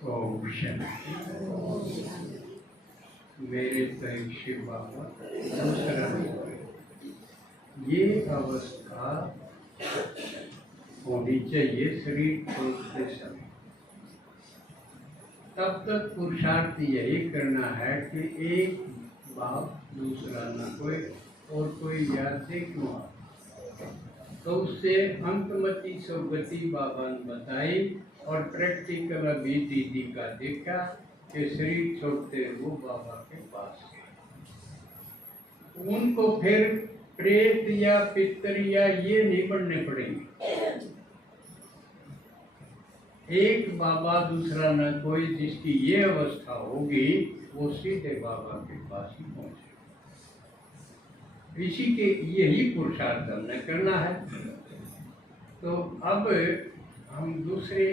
ओम शांति। मेरे तय शिव बाबा दूसरा ये अवस्था होनी चाहिए शरीर छोड़ते समय। तब तक पुरुषार्थ यही करना है कि एक बाप दूसरा न कोई और कोई याद से क्यों आ, तो उससे अंतमति सौगति बाबा ने बताई और प्रैक्टिकल अभी दीदी का देखा कि शरीर छोड़ते वो बाबा के पास गए। उनको फिर प्रेत या पितर या ये नहीं बनने पड़ेंगे। एक बाबा दूसरा न कोई, जिसकी ये अवस्था होगी वो सीधे बाबा के पास ही पहुंचे। इसी के यही पुरुषार्थ हमने करना है। तो अब हम दूसरे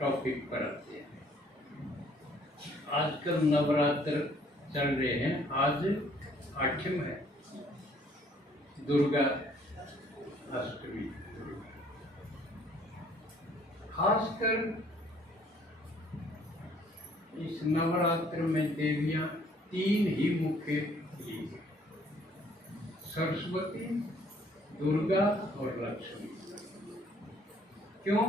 टॉपिक पर आते हैं। आजकल नवरात्र चल रहे हैं, आज 8वां है, दुर्गा अष्टमी। खासकर इस नवरात्र में देवियां 3 ही मुख्य ली गई, सरस्वती, दुर्गा और लक्ष्मी। क्यों?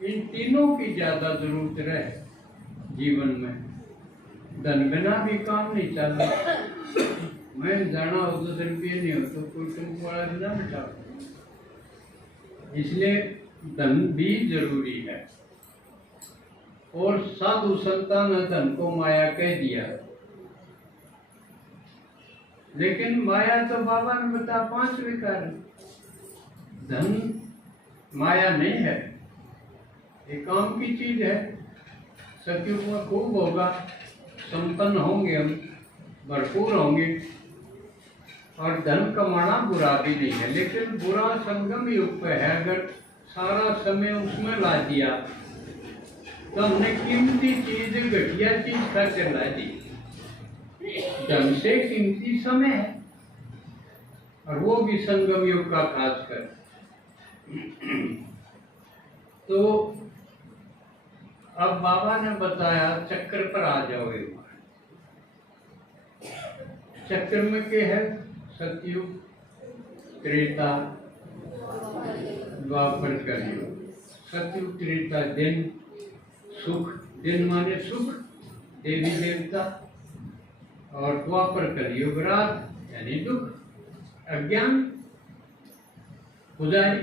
इन तीनों की ज्यादा जरूरत रहे जीवन में। धन बिना भी काम नहीं चल रहा। मैं जाना हो तो रुपये नहीं हो तो कोई तुमको वाला ना बिठा, इसलिए धन भी जरूरी है। और साधु संतान ने धन को माया कह दिया, लेकिन माया तो बाबा ने बता 5 विकार। धन माया नहीं है, ये काम की चीज है। सत्युग में खूब होगा, संपन्न होंगे, हम भरपूर होंगे। और धन कमाना बुरा भी नहीं है, लेकिन बुरा संगम युग पे है। अगर सारा समय उसमें ला दिया तो हमने कीमती चीज घटिया चीज खा कर ला दी। धन से कीमती समय है, और वो भी संगम युग का खासकर। तो अब बाबा ने बताया चक्र पर आ जाओ एक बार। चक्र में क्या है? सतयुग, त्रेता, द्वापर, कलयुग। सतयुग त्रेता दिन सुख, दिन माने सुख, देवी देवता। और द्वापर कलयुग रात यानी दुख, अज्ञान, खुदाई।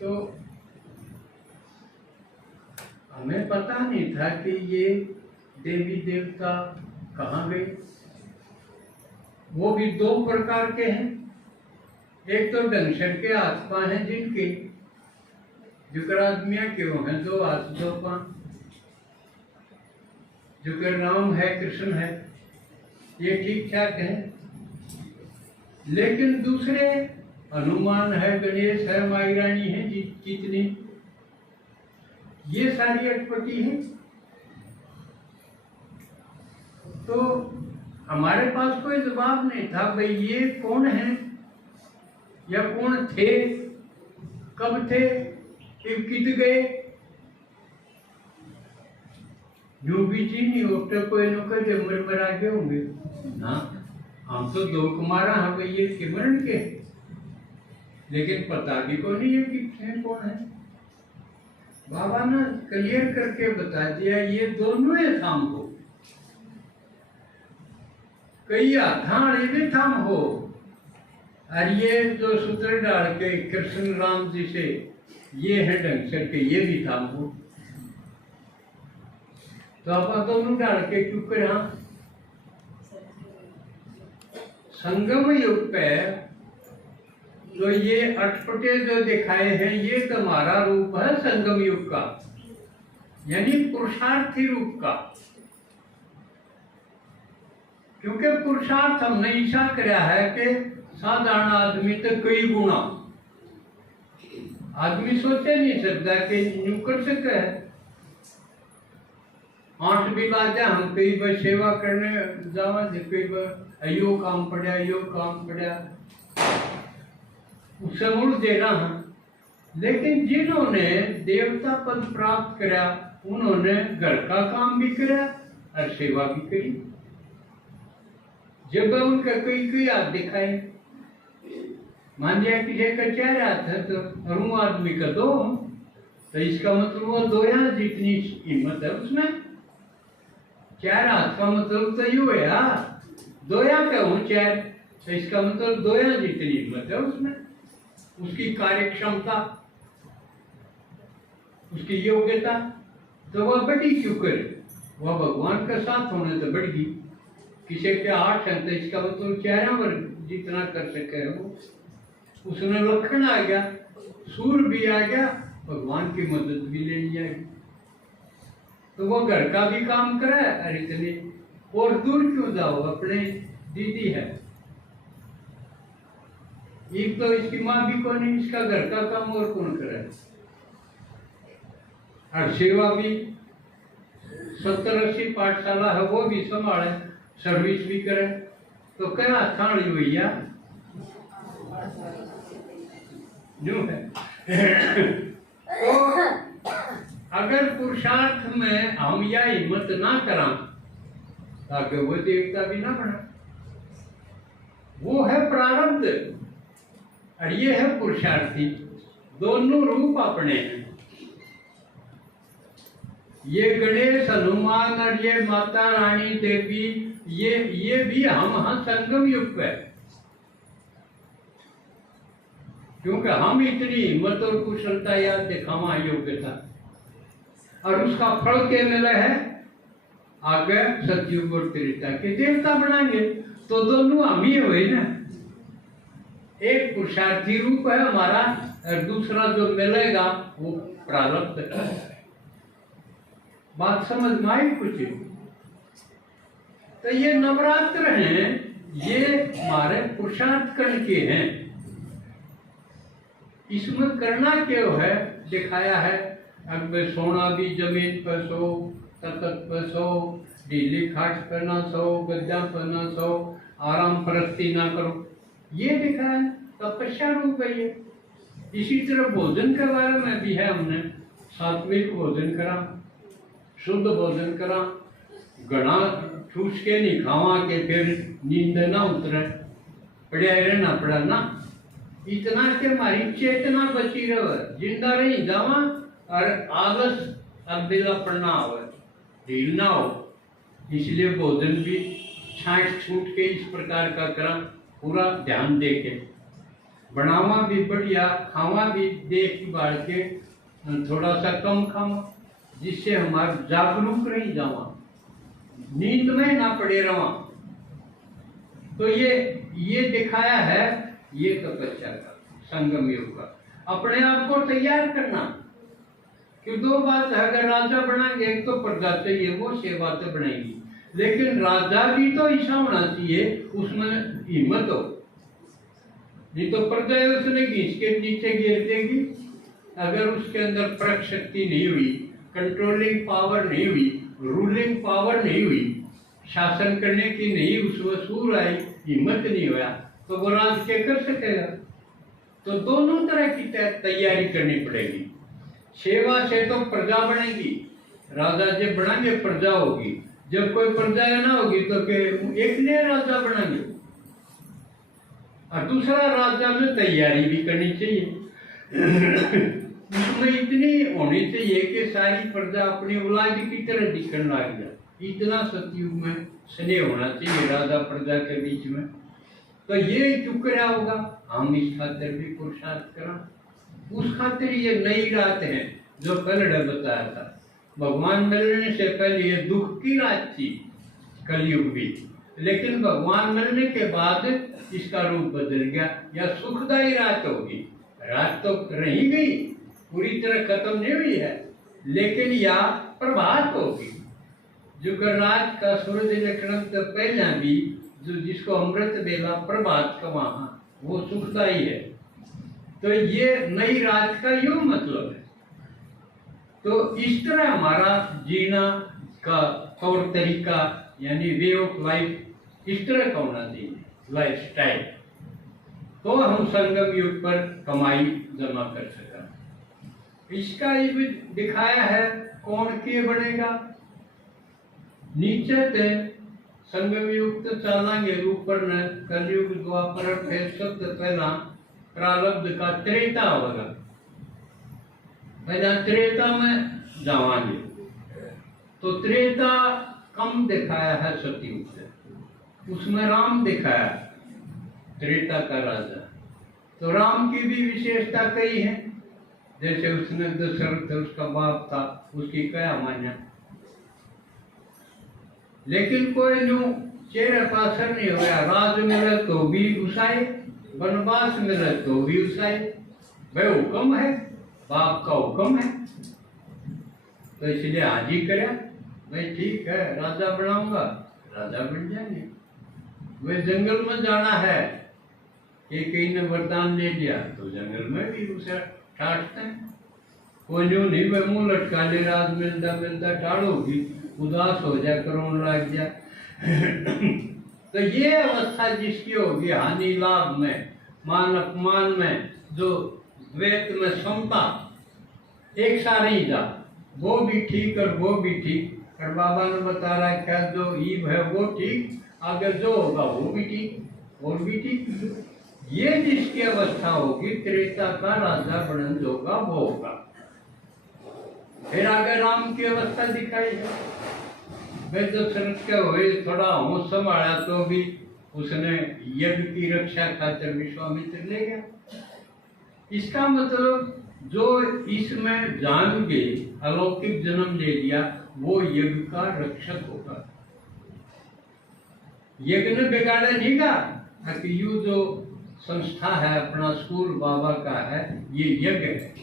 तो हमें पता नहीं था कि ये देवी देवता कहाँ गए। वो भी 2 प्रकार के हैं। एक तो दंशन के आत्मा हैं, जिनके जुकर आदमियां क्यों हैं 2 हाथ 2 पांव। जुकर राम है, कृष्ण है, ये ठीक ठाक है। लेकिन दूसरे हनुमान है, गणेश है, माई रानी है, कितनी, ये सारी अटपटी है। तो हमारे पास कोई जवाब नहीं था भाई ये कौन है या कौन थे, कब थे, कित गए। यूं भी चीज नहीं होता कोई न कोई मर आगे होंगे ना। हम तो 2 कुमारा हैं भाई, ये किमरण के, लेकिन पता भी को नहीं है कि कौन है। बाबा ने क्लियर करके बता दिया ये दोनों ही थाम हो। कई हाथाड़ी भी थाम हो, और ये जो सूत्र डाल के कृष्ण राम जी से ये है ढंग से के ये भी थाम हो। तो आप दोनों डाल के क्यों कर? संगम युग पे तो ये अटपटे जो दिखाए हैं ये तुम्हारा रूप है संगम युग का, यानी पुरुषार्थी रूप का। क्योंकि पुरुषार्थ हमने ऐसा कराया है कि साधारण आदमी तो कई गुना आदमी सोचे नहीं सकता कि यूं कर सकते है। 8 भी बात है, हम कई बार सेवा करने जावा, कई बार यो काम पड़ा, यो काम पड़ा, उससे मुड़ दे रहा है। लेकिन जिन्होंने देवता पद प्राप्त करा उन्होंने घर का काम भी करा और सेवा भी करी। जब उनका कोई हाथ दिखाए, मान लिया किसी का 4 हाथ है तो और वो आदमी का 2, तो इसका मतलब वो 2 हाथ जितनी हिम्मत है उसमें। 4 हाथ का मतलब तो यू है 2 हाथ का हूँ 4, तो इसका मतलब 2 हाथ जितनी हिम्मत है उसमें, उसकी कार्य क्षमता, उसकी योग्यता, तो वह बढ़ी क्यों करे? वह भगवान का साथ होने तो बढ़ गई। किसी के 8 है तो इसका मतलब 4 वर्ग जितना कर सके वो, उसमें लखन आ गया, सूर भी आ गया, भगवान की मदद भी ले लिया। तो वो घर का भी काम करे और इतने और दूर क्यों जाओ, अपने दीदी है, एक तो इसकी माँ भी कौन है, इसका घर का काम और कौन करे, और सेवा भी 70-80 पाठशाला है वो भी संभाले, सर्विस भी करे, तो क्या थाली भैया यूं है। तो अगर पुरुषार्थ में हम यह हिम्मत ना करा ताकि वो देवता भी ना बना, वो है प्रारब्ध और ये है पुरुषार्थी, दोनों रूप अपने हैं। ये गणेश हनुमान और ये माता रानी देवी, ये भी हम संगम युग है, क्योंकि हम इतनी हिम्मत और कुशलता या दिखावा योग्यता, और उसका फल क्या मिला है आगे सतयुग और त्रेता के देवता बनाएंगे, तो दोनों हम ही हुए ना। एक पुरुषार्थी रूप है हमारा और दूसरा जो मिलेगा वो प्रारब्ध है। बात समझ में आई कुछ? तो ये नवरात्र हैं, ये हमारे पुरुषार्थ कर्ण के हैं। इसमें करना क्यों है दिखाया है, अब सोना भी जमीन पर सो, तख्त पर सो, ढीली खाट पर ना सो, गद्दा पर ना सो, आराम परस्ती ना करो, ये दिखाया है, तपस्या रूप है ये। इसी तरह भोजन के बारे में भी है, हमने सात्विक भोजन करा, शुद्ध भोजन करा, गणा ठूस के नहीं खावा के फिर नींद ना उतरे, पड़ा रहना पड़ा ना, इतना के हमारी चेतना बची रहे, जिंदा रही जावा और आलस अबेला पड़ना हो, ढील ना हो। इसलिए भोजन भी छाट छूट के इस प्रकार का करा, पूरा ध्यान दे के बनावा भी बढ़िया, खावा भी देख बाढ़ के, थोड़ा सा कम खावा, जिससे हमारा जागरूक रही जावा, नींद में ना पड़े रहा। तो ये दिखाया है, ये तपस्या का संगम योग का, अपने आप को तैयार करना। क्यों 2 बात है, अगर राजा बनाएंगे एक तो प्रजा चाहिए, वो सेवा तो बनेगी, लेकिन राजा भी तो ऐसा होना चाहिए उसमें हिम्मत हो, नहीं तो प्रजा उसने घींच के नीचे गिर देगी। अगर उसके अंदर परख शक्ति नहीं हुई, कंट्रोलिंग पावर नहीं हुई, रूलिंग पावर नहीं हुई, शासन करने की नहीं उसमें सूर आई, हिम्मत नहीं हुआ, तो वो राज क्या कर सकेगा? तो दोनों तरह की तैयारी करनी पड़ेगी। सेवा से तो प्रजा बनेगी, राजा जब बनाएंगे प्रजा होगी, जब कोई प्रजा ना होगी तो एक नया राजा बनाएंगे। और दूसरा राजा में तैयारी भी करनी चाहिए, उसमें इतनी होनी चाहिए कि सारी प्रजा अपनी औलाद की तरह दिखने लग जाए, इतना सतयुग में स्नेह होना चाहिए राजा प्रजा के बीच में। तो ये चुकरा होगा, हम इस खातिर भी पुरुषार्थ करा, उस खातिर ये नई रात है जो कल बताया था। भगवान मिलने से पहले ये दुख की रात थी, कलयुग भी, लेकिन भगवान मिलने के बाद इसका रूप बदल गया, या सुखदायी रात होगी। रात तो रही गई, पूरी तरह खत्म नहीं हुई है, लेकिन यह प्रभात होगी, जो रात का सूरज निकलने से पहले भी जो जिसको अमृत बेला प्रभात का वहां, वो सुखदायी है। तो ये नई रात का यूं मतलब है। तो इस तरह हमारा जीना का तौर तरीका, यानी वे ऑफ लाइफ इस तरह का होना चाहिए, लाइफ स्टाइल, तो हम संगम युग पर कमाई जमा कर सका। इसका ये भी दिखाया है कौन के बनेगा। नीचे ते संगम युक्त चलांगे ऊपर न कलयुग द्वापर फिर सत्य पहला प्रारब्ध का त्रेता होगा। पहला त्रेता में जावांगे तो त्रेता कम दिखाया है सतयुग से, उसमें राम दिखाया त्रेता का राजा। तो राम की भी विशेषता कई है, जैसे उसने दशरथ उसका बाप था, उसकी क्या मान्या, लेकिन कोई न्यू चेहरे का असर नहीं होया। राज मिले तो भी उसाए, वनवास मिले तो भी उसाए, भाई हुक्म है, बाप का हुक्म है, तो इसलिए हाजी करा, भाई ठीक है राजा बनाऊंगा, राजा बन जाएंगे। वे जंगल में जाना है कि कहीं ने वरदान ले लिया तो जंगल में भी उसे काटते हैं। कोई न्यू नहीं भाई मुंह लटका ले, राज मिलता मिलता टाड़ोगी, उदास हो जाए, करोड़ लग जाए। तो ये अवस्था जिसकी होगी हानि लाभ में, मान अपमान में, जो द्वैत में समता, एक सारी जा, वो भी ठीक और वो भी ठीक। और बाबा ने बता रहा है क्या, जो ईव है वो ठीक, आगे जो होगा वो भी ठीक और भी ठीक। ये जिसकी अवस्था होगी त्रेता का राजा बनन होगा वो होगा। फिर आगे राम की अवस्था दिखाई है, वे दशरथ के हुए थोड़ा होश संभाला तो भी उसने यज्ञ की रक्षा खातिर विश्वामित्र ले गया। इसका मतलब जो इसमें जान के अलौकिक जन्म ले लिया वो यज्ञ का रक्षक होगा। यज्ञ ने बिगाड़ा नहीं का, यू जो संस्था है अपना स्कूल बाबा का है, ये यज्ञ है,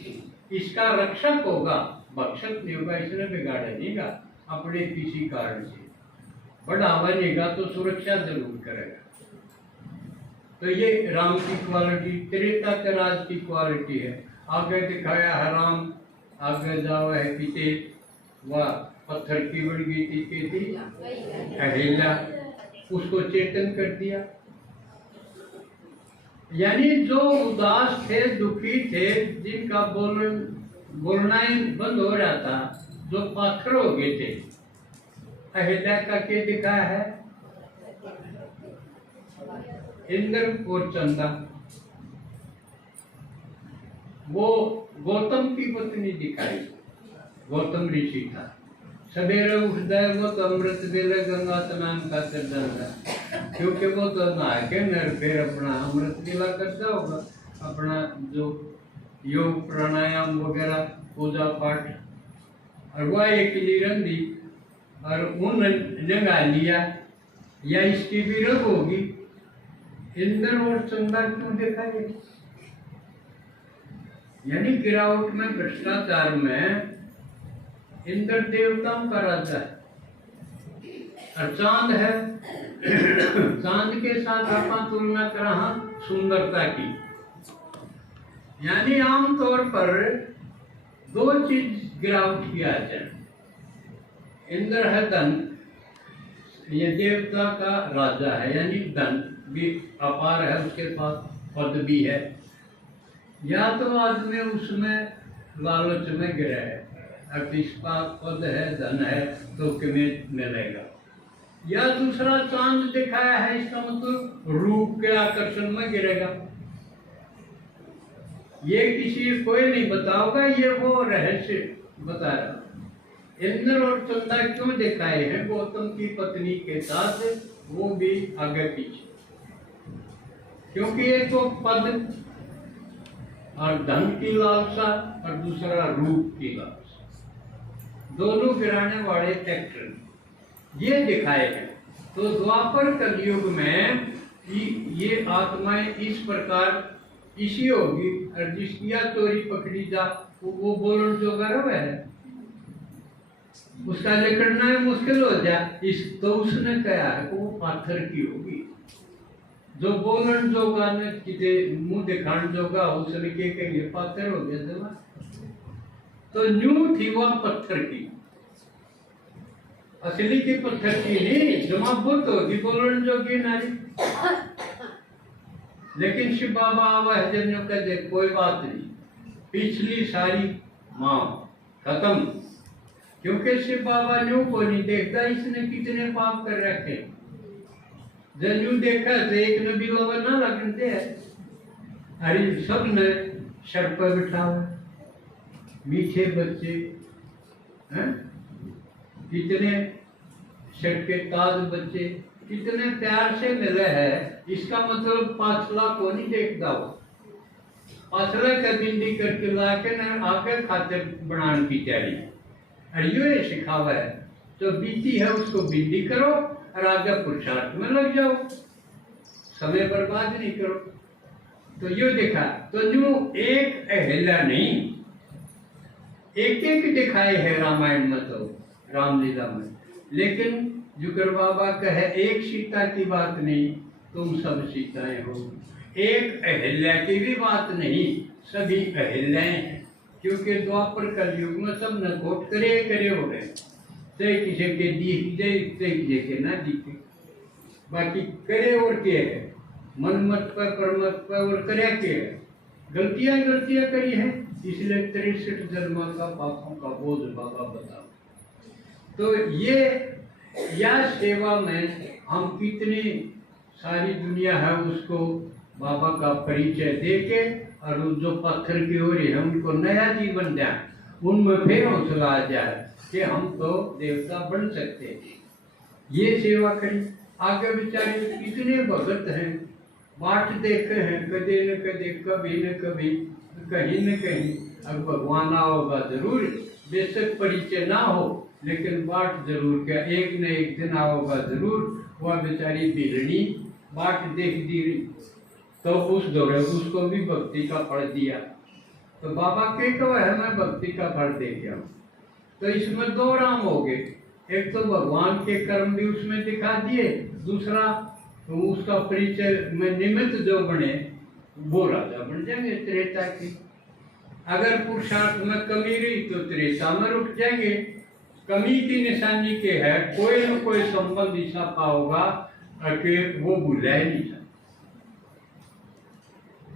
इसका रक्षक होगा, भक्षक नहीं होगा। इसने बिगाड़ा नहीं का, अपने किसी कारण से बढ़ावा देगा तो सुरक्षा जरूर करेगा। तो ये राम की क्वालिटी, त्रेता के राज की क्वालिटी है। आगे दिखाया है राम, आगे जाओ है पीते वह पत्थर की बन गई थी अहिल्या, उसको चेतन कर दिया। यानी जो उदास थे, दुखी थे, जिनका बोलना बंद हो रहा था, जो पाथर हो गए थे, अहिल्या का के दिखाया है इंद्र और चंदा। वो गौतम की पत्नी दिखाई, गौतम ऋषि था, सवेरे उठता है वो तो अमृत बेले गंगा स्नान खाकर जाता, क्योंकि वो तो नहा के नर फिर अपना अमृत बेला करता होगा, अपना जो योग प्राणायाम वगैरह पूजा पाठ, और वह एक लीरन दी और उन जगा लिया, या इसकी भी रग होगी। इंद्र और चंदा क्यों देखा गया? यानी गिरावट में, भ्रष्टाचार में इंद्र देवताओं का राजा है और चांद है। चांद के साथ आप तुलना कर रहा सुंदरता की। यानी आमतौर पर दो चीज गिरावट की आ जाए। इंद्र है धन, ये देवता का राजा है, यानी धन भी अपार है, उसके पास पद भी है। या तो आदमी उसमें लालच में गिरा है, अब इसका पद है, धन है, तो किमें मिलेगा। या दूसरा चांद दिखाया है, इसका मतलब रूप के आकर्षण में गिरेगा। ये किसी कोई नहीं बताओगा, ये वो रहस्य बता रहा। इंद्र और चंदा क्यों दिखाए हैं गौतम की पत्नी के साथ, वो भी आगे पीछे, क्योंकि एक तो पद और धन की लालसा और दूसरा रूप की लालसा, दोनों गिराने वाले फैक्टर ये दिखाए हैं। तो द्वापर कलयुग में ये आत्माएं इस प्रकार इसी होगी, और जिसकी चोरी पकड़ी जा वो बोलन जो गर्व है, उसका निकलना है मुश्किल हो जाए। इस तो उसने कहा है वो पाथर की होगी, जो बोलन जोगा ने किते मुंह दिखाने जोगा उसने के कहेंगे पाथर हो गया जमा। तो न्यू थी वह पत्थर की, असली की पत्थर की नहीं, जमा बुत होगी बोलन जोगी नारी। लेकिन शिव बाबा वह जन्यों का देख कोई बात नहीं, पिछली सारी माँ खत्म। क्योंकि शिव बाबा न्यू को नहीं देखता इसने कितने पाप कर रखे। जब न्यू देखा तो एक ने भी बाबा ना लगते है। अरे सब ने सर पर बिठा हुआ, मीठे बच्चे हैं, कितने सर के ताज बच्चे कितने प्यार से मिले हैं। इसका मतलब पाछला को नहीं देखता हो, पाछला का बिंदी करके लाके न आगे खाते बनाने की तैयारी। और ये सिखावा है तो बीती है उसको बिंदी करो और आगे पुरुषार्थ में लग जाओ, समय बर्बाद नहीं करो। तो यो देखा तो जो एक अहिल्या नहीं, एक एक दिखाए है रामायण में तो रामलीला में। लेकिन जुगर बाबा कहे एक सीता की बात नहीं, तुम सब सीताएं हो। एक अहिल्या की भी बात नहीं, सभी अहिल्याएं हैं। क्योंकि द्वापर कलयुग में सब नकोट करे हो गए, चाहे किसी के दिख जाए चाहे किसी के ना दिखे, बाकी करे और के है मन मत पर परमत पर और करे के है। गलतियां करी है, इसलिए 63 जन्म का पापों का बोझ बाबा बताओ। तो ये या सेवा में हम कितनी सारी दुनिया है उसको बाबा का परिचय देके और जो पत्थर की ओर है उनको नया जीवन दें, उनमें फिर हौसला आ जाए कि हम तो देवता बन सकते हैं। ये सेवा करी। आगे बेचारे कितने भगत हैं, बाट देखे हैं कदे न कदे, कभी न कभी, कहीं न कहीं। अब भगवान आओगा जरूर, बेशक परिचय ना हो लेकिन बाट जरूर क्या एक न एक दिन आओगा जरूर। वह बेचारी बिरणी बाट देख दी तो उस दौरे उसको भी भक्ति का फल दिया। तो बाबा के कहा है मैं भक्ति का फल दे गया। तो इसमें दो राम हो गए, एक तो भगवान के कर्म भी उसमें दिखा दिए, दूसरा तो उसका परिचय में निमित्त जो बने वो राजा बन जाएंगे त्रेता की। अगर पुरुषार्थ में कमी रही तो त्रेता में रुक जाएंगे। कमी की निशानी के है कोई न कोई संबंध ऐसा पाओगा कि वो भूला ही नहीं था।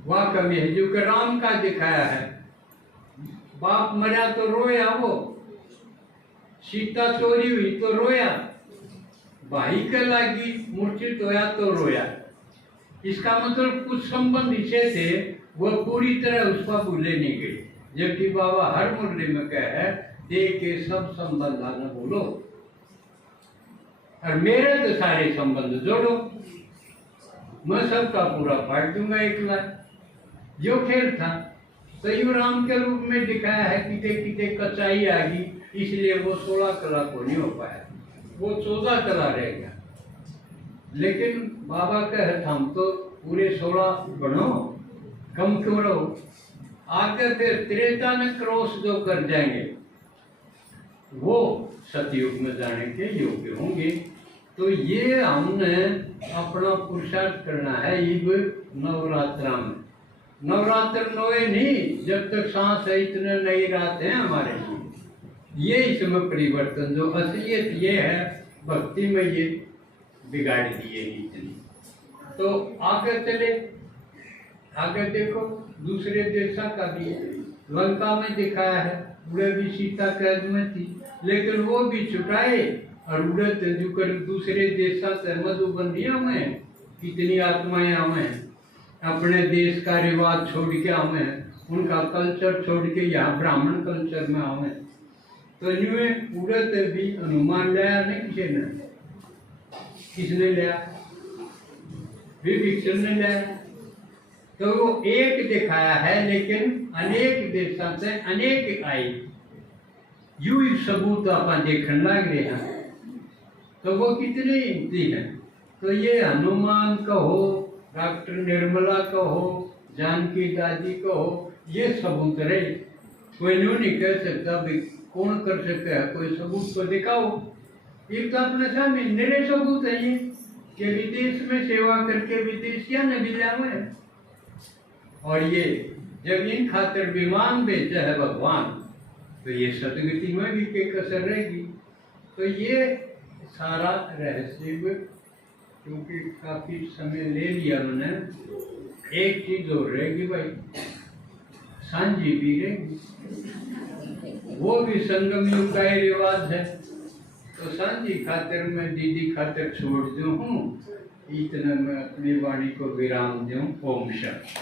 वह कमी है जो कि राम का दिखाया है। बाप मरा तो रोया, वो सीता चोरी हुई तो रोया, भाई के लागी मूर्छित होया तो रोया। इसका मतलब कुछ संबंध इसे थे वह पूरी तरह उसका भूले नहीं गए। जबकि बाबा हर मुरली में कहे दे के सब संबंध न बोलो और मेरे तो सारे संबंध जोड़ो, मैं सबका पूरा पाठ दूंगा 1 लाख। जो खेल था तो यू राम के रूप में दिखाया है, किते किते कचाई आ गई इसलिए वो 16 कला को नहीं हो पाया, वो 14 कला रह गया। लेकिन बाबा कहे हम तो पूरे 16 बनो, कम क्यों रहो। आगे फिर त्रेता में क्रॉस जो कर जाएंगे वो सतयुग में जाने के योग्य होंगे। तो ये हमने अपना पुरुषार्थ करना है इब नवरात्रा में। नवरात्र नोए नहीं, जब तक सांस है इतने नई रात है हमारे लिए। ये इसमें परिवर्तन जो असलियत ये है भक्ति में ये बिगाड़ दिए इतनी। तो आगे चले, आगे देखो दूसरे देशा का भी लंका में दिखाया है, उड़े भी सीता कैद में थी लेकिन वो भी छुटाए और उड़े जो कर दूसरे देशा से मधुबनिया में कितनी आत्माएं हमें अपने देश का रिवाज छोड़ के हमें उनका कल्चर छोड़ के यहाँ ब्राह्मण कल्चर में हमें। तो न्यू उड़त भी अनुमान लिया नहीं किसी ने, किसने लिया? विभीषण ने लिया। तो वो एक दिखाया है लेकिन अनेक देशों से अनेक आई, यू सबूत अपन देखने लग रहे हैं। तो वो कितनी हिम्मती है। तो ये हनुमान कहो, डॉक्टर निर्मला कहो, जानकी दादी कहो, ये सबूत रहे। कोई न्यू नहीं कह सकता भाई कौन कर सकता है, कोई सबूत को दिखाओ। एक तो अपने सामने निरे सबूत है ये कि विदेश में सेवा करके विदेशिया ने भी लिया है। और ये जब इन खातिर विमान भेजा है भगवान तो ये सदगति में भी के कसर रहेगी। तो ये सारा रहस्य, क्योंकि काफी समय ले लिया मैंने, एक चीज और रहेगी भाई, सांझी भी रहेगी। वो भी संगम युग का ही रिवाज है। तो सांझी खातिर मैं दीदी खातिर छोड़ दूं हूँ, इतने मैं अपनी वाणी को विराम दूं। ओम शांति।